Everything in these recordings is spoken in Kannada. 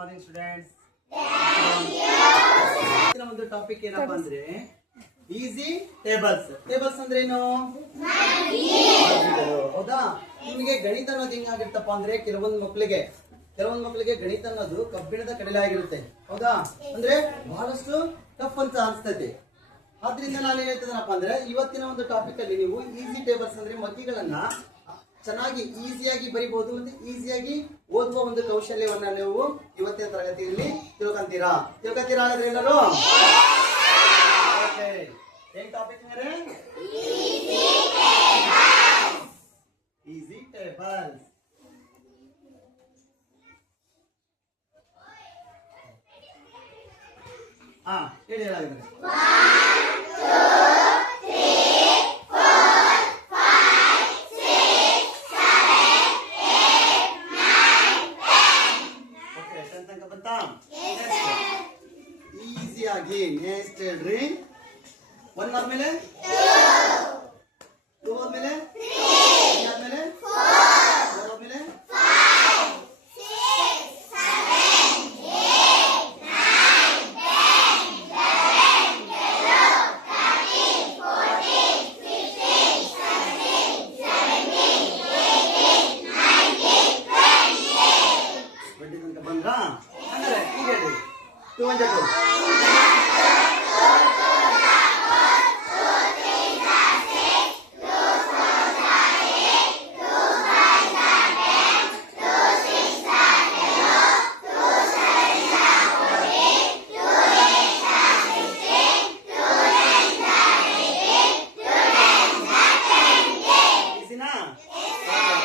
Morning students. ಒಂದು ಟಾಪಿಕ್ ಏನಪ್ಪಾ ಅಂದ್ರೆ ಈಸಿ ಟೇಬಲ್ಸ್. ಟೇಬಲ್ಸ್ ಅಂದ್ರೆ ಏನು? ಹೌದಾ? ನಿಮಗೆ ಗಣಿತ ಅನ್ನೋದು ಹೆಂಗಾಗಿರ್ತಪ್ಪ ಅಂದ್ರೆ ಕೆಲವೊಂದು ಮಕ್ಕಳಿಗೆ ಗಣಿತ ಅನ್ನೋದು ಕಬ್ಬಿಣದ ಕಡಲೆ ಆಗಿರುತ್ತೆ. ಹೌದಾ? ಅಂದ್ರೆ ಬಹಳಷ್ಟು ಟಫ್ ಅಂತ ಅನ್ಸ್ತೈತಿ. ಆದ್ರಿಂದ ನಾನು ಹೇಳ್ತಿದ್ದೇನಪ್ಪ ಅಂದ್ರೆ ಇವತ್ತಿನ ಒಂದು ಟಾಪಿಕ್ ಅಲ್ಲಿ ನೀವು ಈಸಿ ಟೇಬಲ್ಸ್ ಅಂದ್ರೆ ಮಗ್ಗಿಗಳನ್ನ ಚೆನ್ನಾಗಿ ಈಸಿಯಾಗಿ ಬರಿಬಹುದು ಮತ್ತೆ ಈಸಿಯಾಗಿ ಓದುವ ಒಂದು ಕೌಶಲ್ಯವನ್ನ ನೀವು ಇವತ್ತಿನ ತರಗತಿಯಲ್ಲಿ ತಿಳ್ಕೊಂತೀರಾ ಹಾಗಾದ್ರೆ ಎಲ್ಲರೂ? ಏನ್ ಟಾಪಿಕ್ ಅಂದ್ರೆ ಈಸಿ ಟೇಬಲ್ಸ್. ಹೇಳಿ ಹೇಳಾಗಿದ್ರೆ ಈಸಿಯಾಗಿ ನೆಕ್ಸ್ಟ್ ಹೇಳ್ರಿ. 1 ಆದ್ಮೇಲೆ 2 ಆದ್ಮೇಲೆ 3 ಆದ್ಮೇಲೆ 4 ಆದ್ಮೇಲೆ 5 6 7 8 9 10 11 12 13 14 15 16 17 18 19 20 ತನಕ ಬಂದ್ರಾ? ಅಂದ್ರೆ ಈಗ ಹೇಳಿ 2 1 2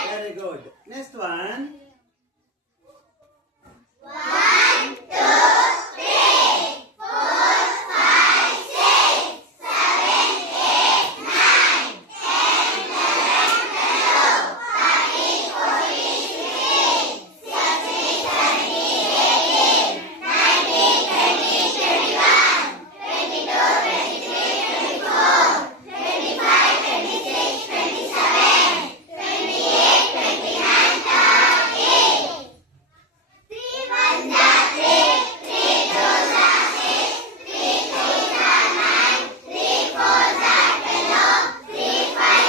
Very good. Next one. 1 2 3 4 5 6 7 8 9 10 11 12 13 14 15 16 17 18 19 20 21 22 23 24 25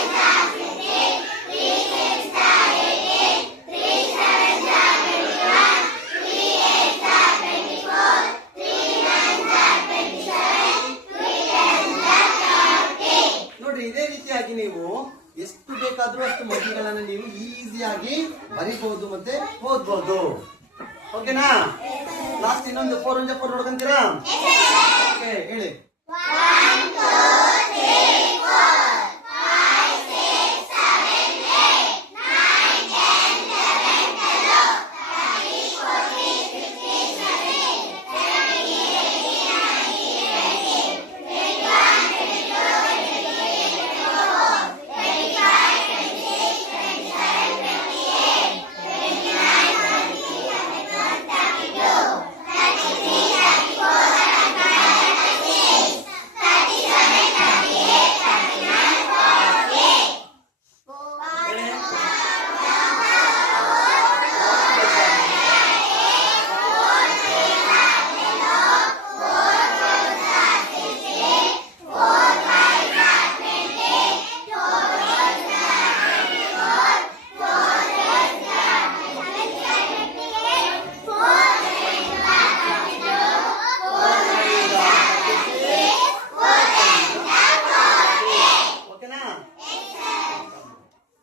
26 27 ಇದೇ ರೀತಿಯಾಗಿ ನೀವು ಎಷ್ಟು ಬೇಕಾದ್ರೂ ಅಷ್ಟು ಮಗ್ಗಿಗಳನ್ನ ನೀವು ಈಸಿಯಾಗಿ ಬರಿಬಹುದು ಮತ್ತೆ ಓದ್ಬಹುದು. ಓಕೆನಾ? ಲಾಸ್ಟ್ ಇನ್ನೊಂದು 4 1 4 ನೋಡ್ಕೊಂತೀರಾ? ಓಕೆ ಹೇಳಿ. 1 2